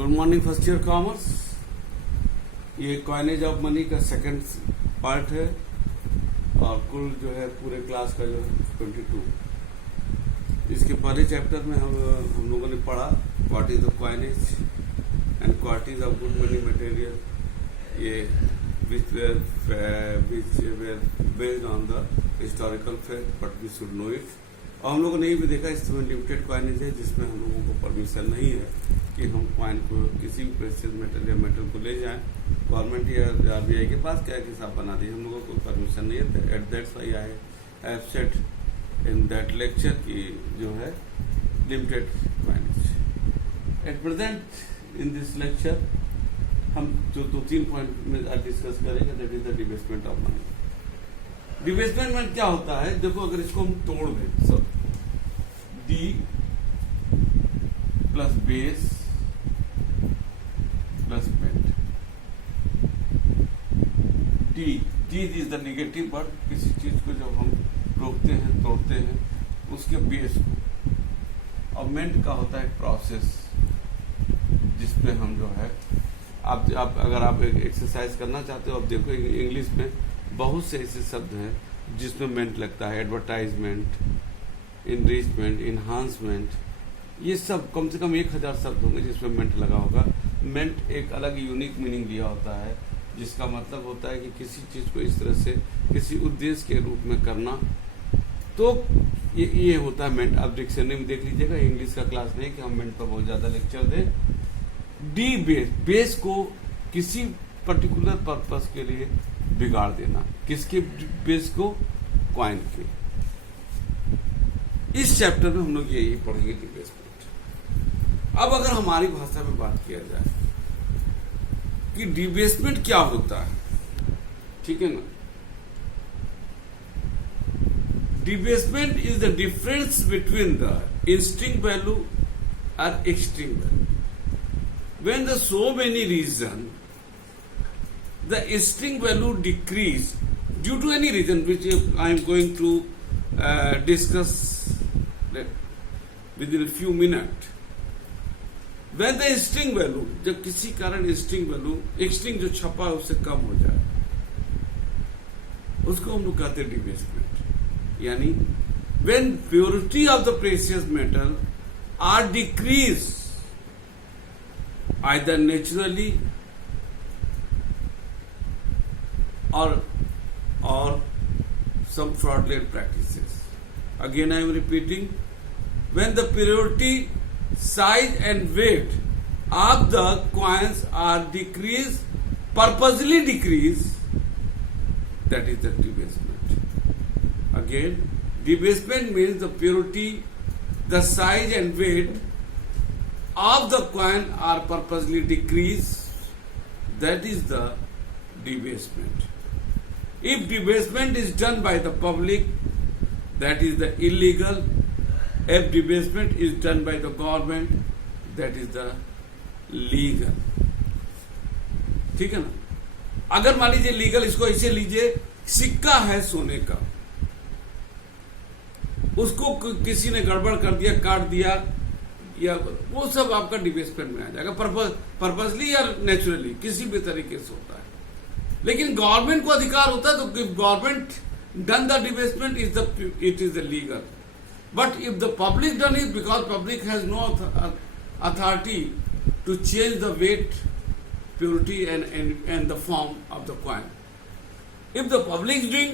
Good morning first year commerce. ये coinage of money का second part है और कुल जो है पूरे क्लास का जो है 22। इसके पहले चैप्टर में हम लोगों ने पढ़ा what is the coinage and qualities of good money material, ये which were based on the historical fact, but we should know it। और हम लोगों ने ये भी देखा इसमें लिमिटेड कॉइनेज है जिसमें हम लोगों को परमिशन नहीं है कि हम कॉइन को किसी भी प्रेशियस मेटल या मेटल को ले जाएं। गवर्नमेंट या आरबीआई के पास क्या हिसाब बना दिए, हम लोगों को परमिशन नहीं है। At that's why I have said in that lecture कि जो है limited coinage. At present in this lecture हम जो 2-3 पॉइंट में डिस्कस करेंगे, that is the divestment of money. Divestment में क्या होता है, देखो अगर इसको हम तोड़ दें सब, D plus base plus pent, D is the negative word. किसी चीज को जब हम रोकते हैं, तोड़ते हैं, उसके बेस को। और मेंट का होता है प्रोसेस जिसपे हम जो है आप अगर आप एक्सरसाइज करना चाहते हो, आप देखो इंग्लिश में बहुत से ऐसे शब्द हैं जिसमें मेंट लगता है। एडवर्टाइजमेंट, इनरिचमेंट, इन्हांसमेंट, ये सब कम से कम 1000 शब्द होंगे जिसमें मेंट लगा होगा। मेंट एक अलग यूनिक मीनिंग लिया होता है जिसका मतलब होता है कि किसी चीज को इस तरह से किसी उद्देश्य के रूप में करना, तो ये होता है मेंट। आप डिक्शनरी में देख लीजिएगा, इंग्लिश का क्लास नहीं कि हम मेंट पर बहुत ज्यादा लेक्चर दें। डी बेस को किसी पर्टिकुलर पर्पस के लिए बिगाड़ देना। किसके बेस को? कॉइन के। इस चैप्टर में हम लोग यही पढ़ेंगे डिवेस्टमेंट। अब अगर हमारी भाषा में बात किया जाए कि डिवेस्टमेंट क्या होता है, ठीक है ना। Divestment is the difference between the instinct value और extreme value. When the so many reason the instinct value decrease due to any reason which I am going to discuss within a few minutes, when the instinct value, जब किसी कारण instinct value, instinct जो छपा है उससे कम हो जाए, उसको हम लोग कहते हैं डिवेस्टमेंट। यानी when purity of the precious metal are decreased either naturally or some fraudulent practices. Again I am repeating, when the purity, size and weight of the coins are decreased, purposely decreased, that is the debasement. Again, debasement means the purity, the size and weight of the coin are purposely decreased, that is the debasement. If debasement is done by the public, that is the illegal. If debasement is done by the government, that is the legal. ठीक है ना। अगर मान लीजिए legal, इसको ऐसे लीजिए, सिक्का है सोने का, उसको किसी ने गड़बड़ कर दिया, काट दिया, या वो सब आपका डिवेस्टमेंट में आ जाएगा। पर्पसली या नेचुरली, किसी भी तरीके से होता है। लेकिन गवर्नमेंट को अधिकार होता है, तो government done the divestment it is the legal. But if the public done it, because public has no authority to change the weight, purity and the form of the coin. If the public doing,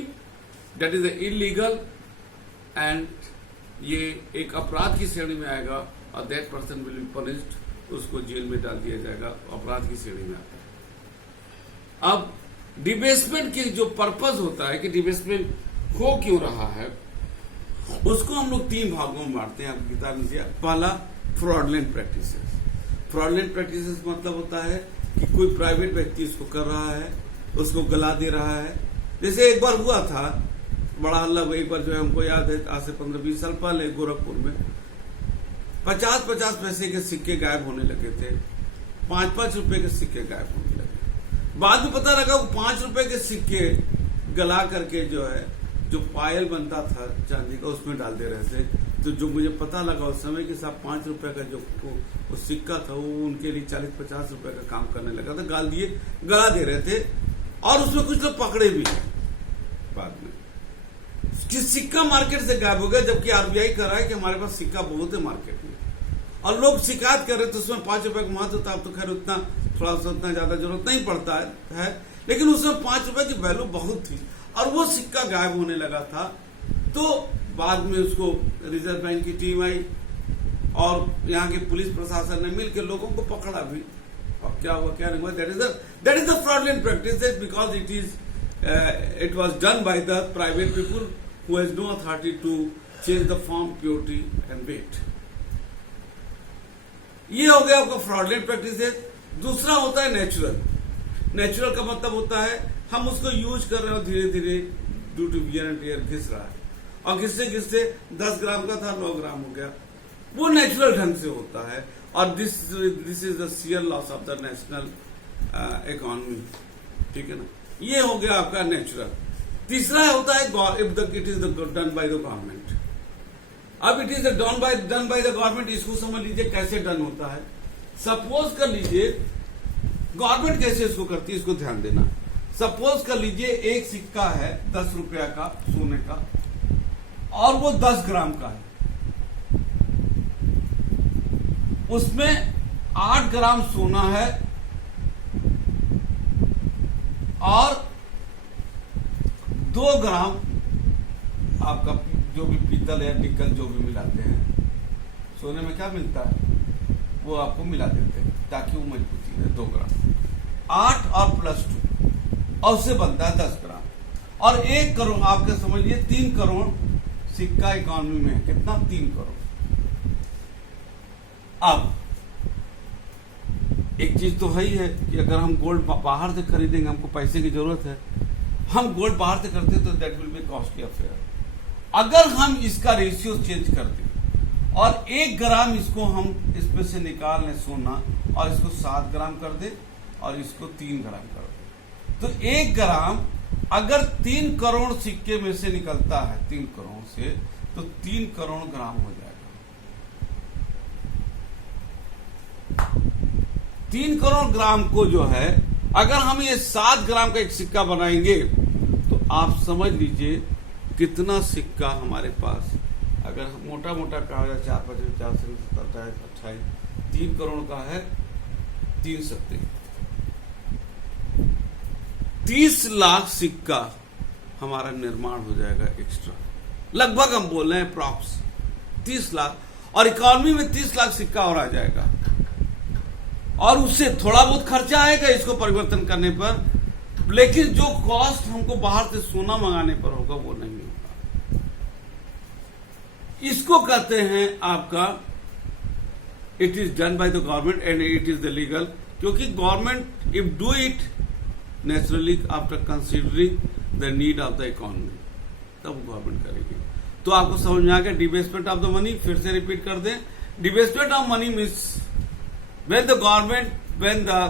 that is illegal and ये एक अपराध की श्रेणी में आएगा और that person will be punished, उसको jail में डाल दिया जाएगा, अपराध की श्रेणी में आता है। अब डिवेस्टमेंट की जो पर्पस होता है कि डिवेस्टमेंट हो क्यों रहा है, उसको हम लोग 3 भागों में बांटते हैं। आपकी किताब में पहला, फ्रॉडलेंट प्रैक्टिसेस। फ्रॉडलेंट प्रैक्टिसेस मतलब होता है कि कोई प्राइवेट व्यक्ति इसको कर रहा है, उसको गला दे रहा है। जैसे एक बार हुआ था बड़ा हल्ला, एक बार जो है हमको याद है, आज से 15-20 साल पहले गोरखपुर में 50-50 पैसे के सिक्के गायब होने लगे थे, 5-5 रुपए के सिक्के गायब होने लगे। बाद में पता लगा वो 5 रुपए के सिक्के गला करके जो है जो पायल बनता था चांदी का उसमें डाल दे रहे थे। तो जो मुझे पता लगा उस समय कि साहब 5 रुपए का जो वो सिक्का था वो उनके लिए 40-50 रुपए का काम करने लगा था। गला दे रहे थे और उसमें कुछ लोग पकड़े भी बाद में कि सिक्का मार्केट से गायब हो गया, जबकि आरबीआई कह रहा है कि हमारे पास सिक्का बहुत है मार्केट में और लोग शिकायत कर रहे थे। उसमें 5 रुपए का महत्व था। अब तो खैर उतना थोड़ा सा उतना ज्यादा जरूरत नहीं पड़ता है, लेकिन उसमें 5 रुपए की वैल्यू बहुत थी और वो सिक्का गायब होने लगा था। तो बाद में उसको रिजर्व बैंक की टीम आई और यहाँ के पुलिस प्रशासन ने मिलकर लोगों को पकड़ा भी। अब क्या हुआ क्या नहीं हुआ, that is the fraudulent practice because it was done by the private people who has no authority to change the form, purity and weight. ये हो गया आपका फ्रॉडलेंट प्रैक्टिसेस। दूसरा होता है नेचुरल का मतलब होता है हम उसको यूज कर रहे हो धीरे धीरे due to wear and tear घिस रहा है और घिसते 10 ग्राम का था 9 ग्राम हो गया, वो नेचुरल ढंग से होता है और this is the share loss of the national economy. ठीक है ना, ये हो गया आपका नेचुरल। तीसरा होता है it is done by the government. अब it is done by the government, इसको समझ लीजिए कैसे डन होता है। सपोज कर लीजिए गवर्नमेंट कैसे इसको करती है, इसको ध्यान देना। सपोज कर लीजिए एक सिक्का है 10 रुपया का सोने का और वो 10 ग्राम का है, उसमें 8 ग्राम सोना है और 2 ग्राम आपका जो भी पीतल या निकल जो भी मिलाते हैं, सोने में क्या मिलता है वो आपको मिला देते हैं ताकि वो मजबूती है। 2 ग्राम 8 और +2 और उससे बनता है 10 ग्राम और 1 करोड़ आपके समझिए 3 करोड़ सिक्का इकोनॉमी में है। कितना? 3 करोड़। अब एक चीज तो है ही है कि अगर हम गोल्ड बाहर से खरीदेंगे, हमको पैसे की जरूरत है, हम गोल्ड बाहर से करते तो that will be costly affair. अगर हम इसका रेशियो चेंज कर दें और 1 ग्राम इसको हम इसमें से निकाल लें सोना और इसको 7 ग्राम कर दे और इसको 3 ग्राम कर दे, तो 1 ग्राम अगर 3 करोड़ सिक्के में से निकलता है 3 करोड़ से, तो 3 करोड़ ग्राम हो जाएगा। 3 करोड़ ग्राम को जो है अगर हम ये 7 ग्राम का एक सिक्का बनाएंगे तो आप समझ लीजिए कितना सिक्का हमारे पास, अगर मोटा मोटा कहा जाए 4, 5, 4, 27, 28, 3 करोड़ का है 3 सत्ते 30 लाख सिक्का हमारा निर्माण हो जाएगा एक्स्ट्रा। लगभग हम बोल रहे हैं अप्रॉक्स 30 लाख और इकोनॉमी में 30 लाख सिक्का और आ जाएगा और उससे थोड़ा बहुत खर्चा आएगा इसको परिवर्तन करने पर, लेकिन जो कॉस्ट हमको बाहर से सोना मंगाने पर होगा वो नहीं होगा। इसको कहते हैं आपका it is done by the government and it is the legal, क्योंकि government if do it naturally after considering the need of the economy, तब गवर्नमेंट करेगी। तो आपको समझ में आ गया डिबेसमेंट ऑफ द मनी। फिर से रिपीट कर दें, debasement of money means when the government, when the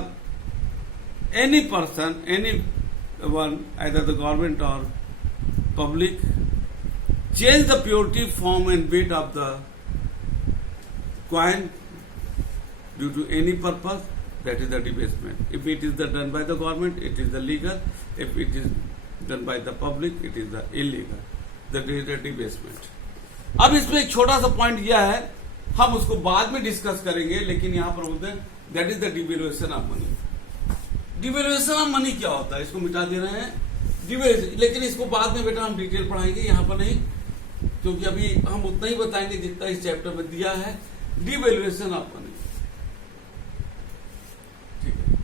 any person, anyone, either the government or public, change the purity, form and weight of the coin due to any purpose, that is the debasement. If it is done by the government, it is the legal. If it is done by the public, it is the illegal. That is the debasement. अब इसमें एक छोटा सा point यह है, हम उसको बाद में डिस्कस करेंगे, लेकिन यहां पर बोलते हैं that is the devaluation of money. Devaluation of money क्या होता है, इसको मिटा दे रहे हैं लेकिन इसको बाद में बेटा हम डिटेल पढ़ाएंगे, यहां पर नहीं, क्योंकि अभी हम उतना ही बताएंगे जितना इस चैप्टर में दिया है। डिवेल्युएशन ऑफ मनी, ठीक है,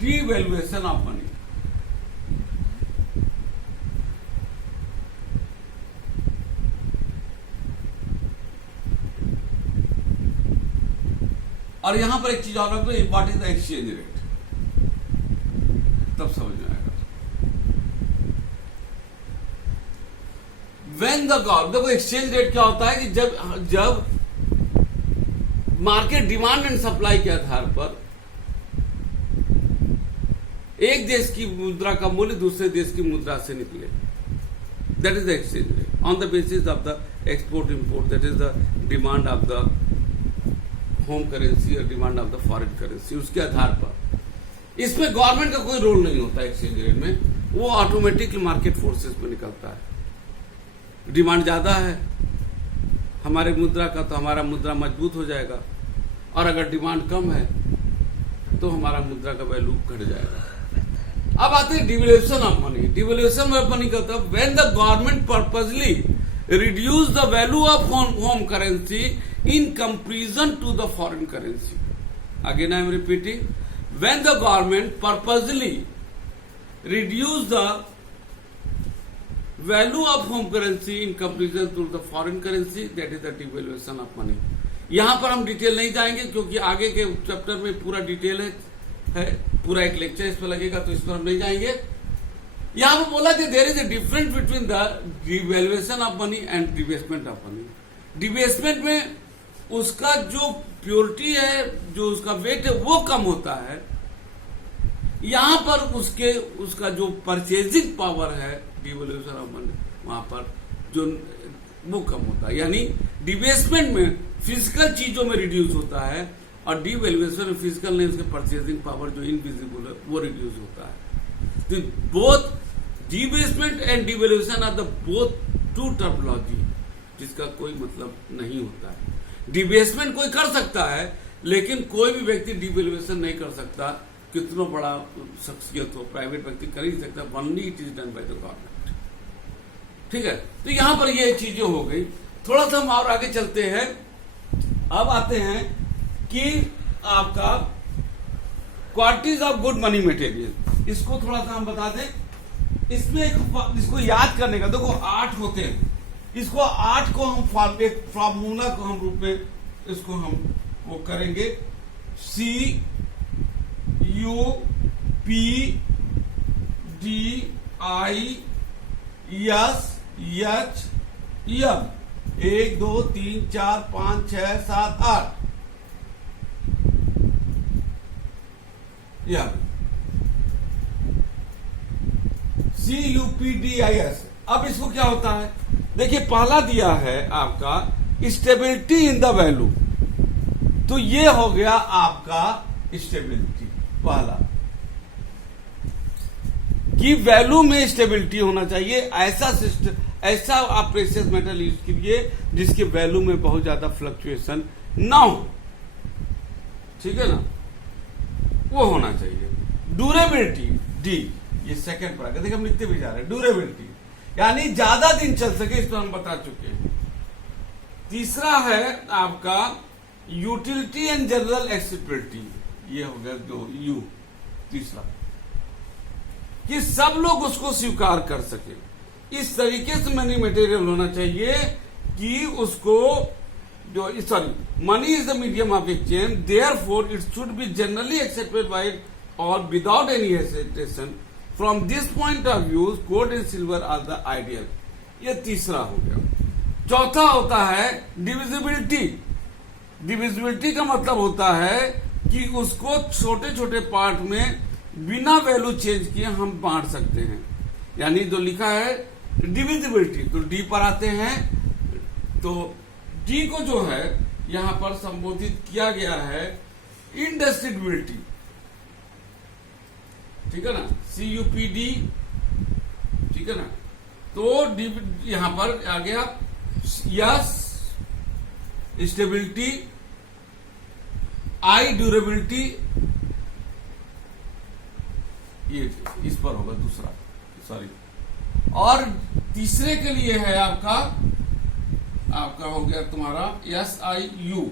डिवेल्युएशन ऑफ मनी। और यहां पर एक चीज और रखो, what is the exchange rate, तब समझ में आएगा। व्हेन द गवर्नमेंट, देखो एक्सचेंज रेट क्या होता है कि जब मार्केट डिमांड एंड सप्लाई के आधार पर एक देश की मुद्रा का मूल्य दूसरे देश की मुद्रा से निकले, That is the exchange rate on the basis of the export import, that is the demand of the home currency और demand of the foreign currency, उसके आधार पर। इसमें गवर्नमेंट का कोई रोल नहीं होता एक्सचेंज रेट में, वो ऑटोमेटिकली मार्केट फोर्सेस में निकलता है। डिमांड ज्यादा है हमारे मुद्रा का तो हमारा मुद्रा मजबूत हो जाएगा, और अगर डिमांड कम है तो हमारा मुद्रा का वैल्यू घट जाएगा। अब आते हैं devaluation of money. Devaluation of money का मतलब when the government purposely reduce the value of home currency in comparison to the foreign currency. Again I am repeating, when the government purposely reduce the value of home currency in comparison to the foreign currency, that is the devaluation of money. यहां पर हम detail नहीं जाएंगे क्योंकि आगे के chapter में पूरा डिटेल है, पूरा एक लेक्चर इस पर लगेगा, तो इस पर हम नहीं जाएंगे। यहां पर बोला कि there is a difference between the devaluation of money and debasement of money. Debasement में उसका जो प्योरिटी है, जो उसका वेट है, वो कम होता है। यहां पर उसका जो परचेजिंग पावर है डिवैल्यूएशन ऑफ मनी, वहां पर जो वो कम होता है। यानी डिबेसमेंट में फिजिकल चीजों में रिड्यूस होता है, और डिवैल्यूएशन में फिजिकल नहीं, उसके परचेजिंग पावर जो इनविजिबल है वो रिड्यूस होता है। तो both debasement and devaluation are the both two terminology, जिसका कोई मतलब नहीं होता है। डिबेसमेंट कोई कर सकता है, लेकिन कोई भी व्यक्ति डिवैल्यूएशन नहीं कर सकता, कितना बड़ा शख्सियत हो, प्राइवेट व्यक्ति कर ही सकता, only it is done by the government. ठीक है, तो यहां पर ये चीजें हो गई। थोड़ा सा हम और आगे चलते हैं। अब आते हैं कि आपका qualities of good money material, इसको थोड़ा सा हम बता दें। इसमें इसको याद करने का, देखो 8 होते हैं, इसको 8 को हम एक फॉर्मूला को हम रूप में इसको हम वो करेंगे, CUPDIS। 1 2 3 4 5 6 7 8 CUPDIS। अब इसको क्या होता है, देखिए पहला दिया है आपका स्टेबिलिटी इन द वैल्यू, तो ये हो गया आपका स्टेबिलिटी पहला, कि वैल्यू में स्टेबिलिटी होना चाहिए। ऐसा सिस्टम, ऐसा आप प्रेशियस मेटल यूज कीजिए जिसके वैल्यू में बहुत ज्यादा फ्लक्चुएशन ना हो, ठीक है ना, वो होना चाहिए। ड्यूरेबिलिटी डी, ये सेकंड पर आगे देखिए हम लिखते भी जा रहे हैं, ड्यूरेबिलिटी यानी ज्यादा दिन चल सके, इस पर हम बता चुके हैं। तीसरा है आपका यूटिलिटी एंड जनरल एक्सेप्टेबिलिटी, ये हो गया 2 यू। तीसरा कि सब लोग उसको स्वीकार कर सके, इस तरीके से मनी मटेरियल होना चाहिए कि उसको जो money is the medium of exchange, therefore it should be generally accepted by और without any hesitation. From this point of view gold and silver are the ideal. ये तीसरा हो गया। चौथा होता है डिविजिबिलिटी। डिविजिबिलिटी का मतलब होता है कि उसको छोटे छोटे पार्ट में बिना वैल्यू चेंज किए हम बांट सकते हैं। यानी जो लिखा है डिविजिबिलिटी, तो डी पर आते हैं, तो डी को जो है यहां पर संबोधित किया गया है इंडिस्ट्रीब्यूटिबिलिटी, ठीक है ना, CUPD, ठीक है ना। तो यहां पर आ गया यस स्टेबिलिटी, I ड्यूरेबिलिटी, ये इस पर होगा दूसरा, सॉरी। और तीसरे के लिए है आपका हो गया तुम्हारा SIU,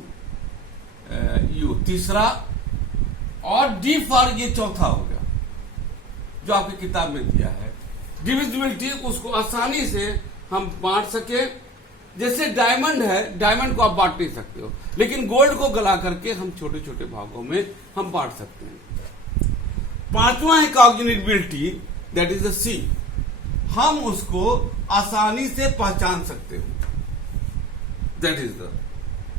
यू तीसरा, और डी फॉर ये चौथा हो गया जो आपकी किताब में दिया है। डिविजिबिलिटी, उसको आसानी से हम बांट सके। जैसे डायमंड है, डायमंड को आप बांट नहीं सकते हो, लेकिन गोल्ड को गला करके हम छोटे छोटे भागों में हम बांट सकते हैं। पांचवा है कॉग्निटिबिलिटी, दैट इज द C, हम उसको आसानी से पहचान सकते हो, दैट इज द।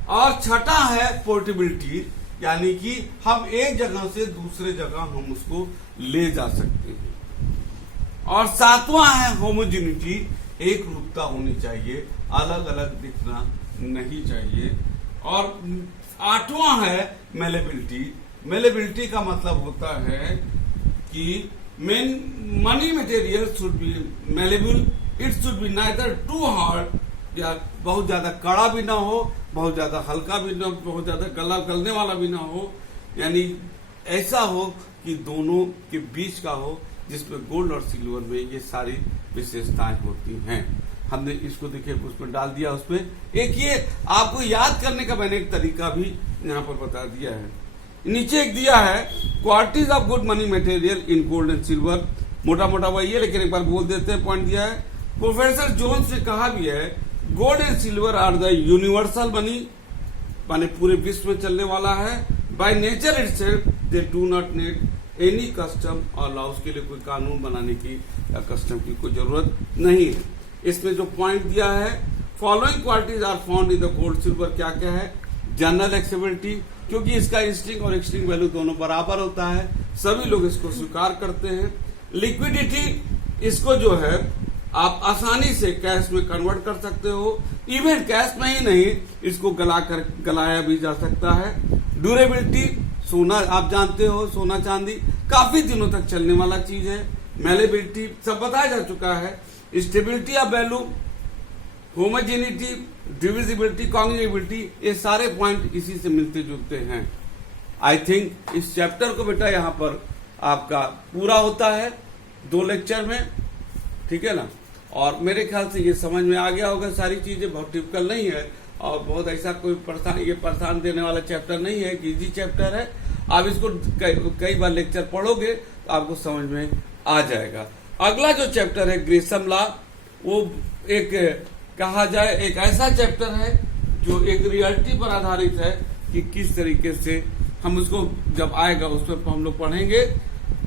और छठा है पोर्टेबिलिटी, यानी कि हम एक जगह से दूसरे जगह हम उसको ले जा सकते हैं। और सातवां है होमोजेनिटी, एक रूपता होनी चाहिए, अलग अलग दिखना नहीं चाहिए। और 8वां है मेलेबिलिटी। मेलेबिलिटी का मतलब होता है कि money material should be malleable, it should be neither too hard, या बहुत ज्यादा कड़ा भी ना हो, बहुत ज्यादा हल्का भी ना, बहुत ज्यादा गलने वाला भी ना हो, यानी ऐसा हो कि दोनों के बीच का हो, जिसमें गोल्ड और सिल्वर में ये सारी विशेषताएं होती हैं। हमने इसको देखिए उसमें डाल दिया। उसमें एक ये आपको याद करने का मैंने एक तरीका भी यहाँ पर बता दिया है। नीचे एक दिया है qualities of good money material in gold and silver. मोटा मोटा वही है, लेकिन एक बार बोल देते हैं। पॉइंट दिया है, प्रोफेसर जोन्स ने कहा भी है, gold and silver are the universal money, माने पूरे विश्व में चलने वाला है। By nature itself they do not need any custom और लॉ, उसके लिए कोई कानून बनाने की या कस्टम की कोई जरूरत नहीं है। इसमें जो पॉइंट दिया है, following qualities are found in the gold silver, क्या क्या है? जनरल एक्सेबिलिटी, क्योंकि इसका इंस्टिंग और एक्सटिंग वैल्यू दोनों बराबर होता है, सभी लोग इसको स्वीकार करते हैं। लिक्विडिटी, इसको जो है आप आसानी से कैश में कन्वर्ट कर सकते हो, इवन कैश में ही नहीं, इसको गलाया भी जा सकता है। ड्यूरेबिलिटी, सोना आप जानते हो, सोना चांदी काफी दिनों तक चलने वाला चीज है। मेलेबिलिटी सब बताया जा चुका है। Stability of value, homogeneity, divisibility, cognitivity, ये सारे पॉइंट इसी से मिलते जुलते हैं। आई थिंक इस चैप्टर को बेटा यहाँ पर आपका पूरा होता है 2 लेक्चर में, ठीक है ना। और मेरे ख्याल से ये समझ में आ गया होगा, सारी चीजें बहुत टिपिकल नहीं है और बहुत ऐसा कोई परेशान देने वाला चैप्टर नहीं है, इजी चैप्टर है। आप इसको कई बार लेक्चर पढ़ोगे तो आपको समझ में आ जाएगा। अगला जो चैप्टर है ग्रेसम लॉ, वो एक कहा जाए एक ऐसा चैप्टर है जो एक रियलिटी पर आधारित है कि किस तरीके से हम उसको जब आएगा उस पर हम लोग पढ़ेंगे।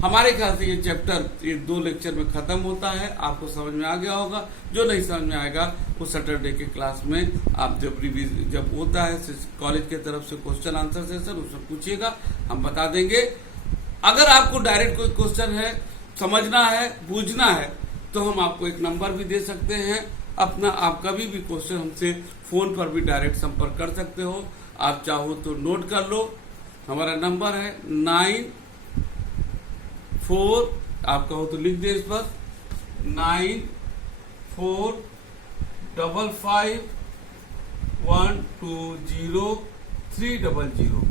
हमारे ख्याल से ये चैप्टर ये 2 लेक्चर में खत्म होता है, आपको समझ में आ गया होगा। जो नहीं समझ में आएगा वो सैटरडे के क्लास में आप जब होता है कॉलेज के तरफ से क्वेश्चन आंसर सेशन, उसमें पूछिएगा, हम बता देंगे। अगर आपको डायरेक्ट कोई क्वेश्चन है, समझना है, बूझना है, तो हम आपको एक नंबर भी दे सकते हैं अपना। आप कभी भी क्वेश्चन हमसे फोन पर भी डायरेक्ट संपर्क कर सकते हो। आप चाहो तो नोट कर लो, हमारा नंबर है 94, आप कहो तो लिख दे इस पर 9455120300।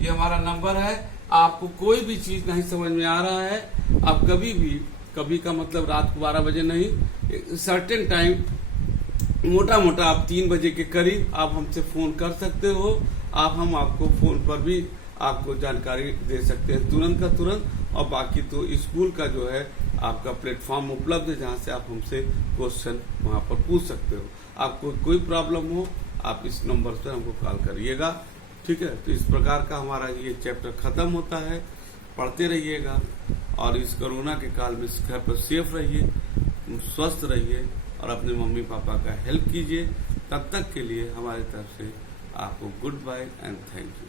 ये हमारा नंबर है। आपको कोई भी चीज नहीं समझ में आ रहा है, आप कभी का मतलब रात को 12 बजे नहीं, सर्टेन टाइम मोटा मोटा आप 3 बजे के करीब आप हमसे फोन कर सकते हो। हम आपको फोन पर भी आपको जानकारी दे सकते हैं तुरंत का तुरंत। और बाकी तो स्कूल का जो है आपका प्लेटफॉर्म उपलब्ध है, जहां से आप हमसे क्वेश्चन वहां पर पूछ सकते हो। आपको कोई प्रॉब्लम हो आप इस नंबर से हमको कॉल करिएगा, ठीक है। तो इस प्रकार का हमारा ये चैप्टर खत्म होता है। पढ़ते रहिएगा और इस कोरोना के काल में घर पर सेफ रहिए, स्वस्थ रहिए और अपने मम्मी पापा का हेल्प कीजिए। तब तक के लिए हमारी तरफ से आपको good bye and thank you.